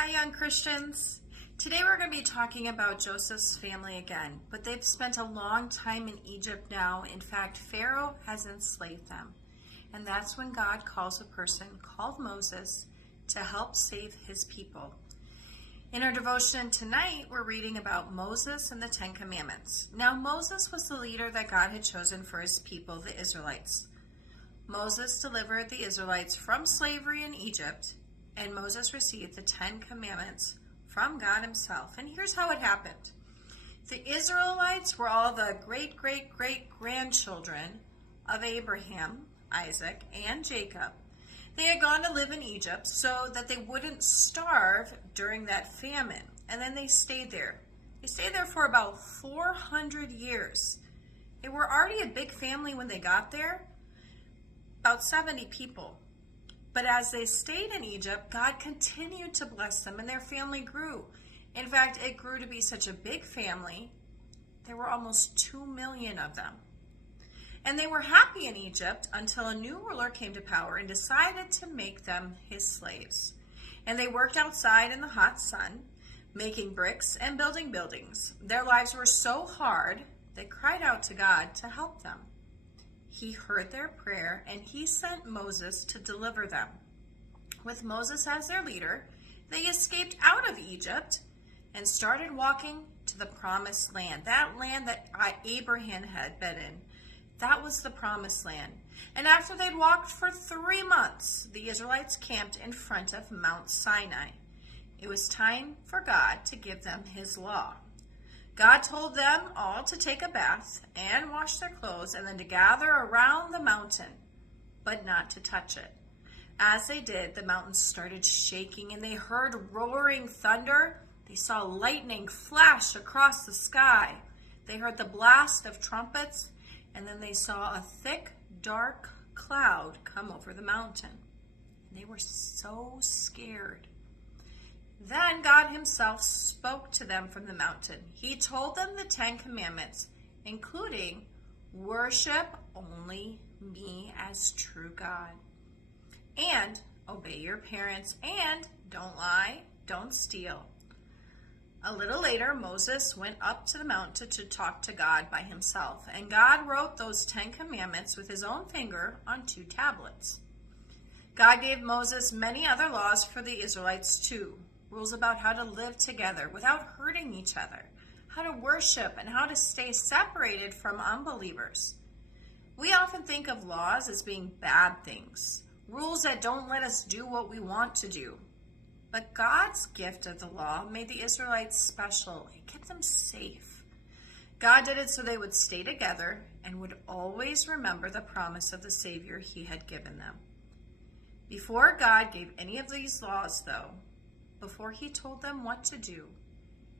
Hi, young Christians. Today we're going to be talking about Joseph's family again, but they've spent a long time in Egypt now. In fact, Pharaoh has enslaved them. And that's when God calls a person called Moses to help save his people. In our devotion tonight, we're reading about Moses and the Ten Commandments. Now, Moses was the leader that God had chosen for his people, the Israelites. Moses delivered the Israelites from slavery in Egypt, and Moses received the Ten Commandments from God himself. And here's how it happened. The Israelites were all the great-great-great-grandchildren of Abraham, Isaac, and Jacob. They had gone to live in Egypt so that they wouldn't starve during that famine. And then they stayed there. They stayed there for about 400 years. They were already a big family when they got there, about 70 people. But as they stayed in Egypt, God continued to bless them, and their family grew. In fact, it grew to be such a big family, there were almost 2 million of them. And they were happy in Egypt until a new ruler came to power and decided to make them his slaves. And they worked outside in the hot sun, making bricks and building buildings. Their lives were so hard, they cried out to God to help them. He heard their prayer, and he sent Moses to deliver them. With Moses as their leader, they escaped out of Egypt and started walking to the promised land, that land that Abraham had been in. That was the promised land. And after they'd walked for 3 months, the Israelites camped in front of Mount Sinai. It was time for God to give them his law. God told them all to take a bath and wash their clothes and then to gather around the mountain, but not to touch it. As they did, the mountain started shaking and they heard roaring thunder. They saw lightning flash across the sky. They heard the blast of trumpets, and then they saw a thick, dark cloud come over the mountain. They were so scared. Then God himself spoke to them from the mountain. He told them the 10 Commandments, including worship only me as true God, and obey your parents, and don't lie, don't steal. A little later, Moses went up to the mountain to talk to God by himself, and God wrote those 10 Commandments with his own finger on 2 tablets. God gave Moses many other laws for the Israelites too. Rules about how to live together without hurting each other, how to worship, and how to stay separated from unbelievers. We often think of laws as being bad things, rules that don't let us do what we want to do. But God's gift of the law made the Israelites special. It kept them safe. God did it so they would stay together and would always remember the promise of the Savior he had given them. Before God gave any of these laws, though, before he told them what to do,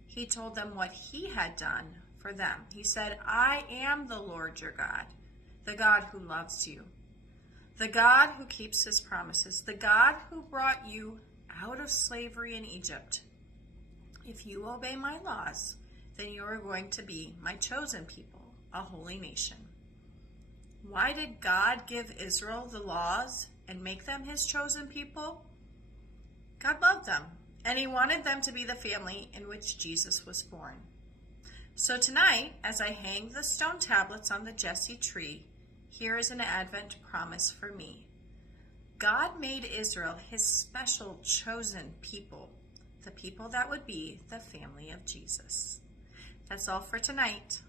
he told them what he had done for them. He said, I am the Lord your God, the God who loves you, the God who keeps his promises, the God who brought you out of slavery in Egypt. If you obey my laws, then you are going to be my chosen people, a holy nation. Why did God give Israel the laws and make them his chosen people? God loved them, and he wanted them to be the family in which Jesus was born. So tonight, as I hang the stone tablets on the Jesse tree, here is an Advent promise for me. God made Israel his special chosen people, the people that would be the family of Jesus. That's all for tonight.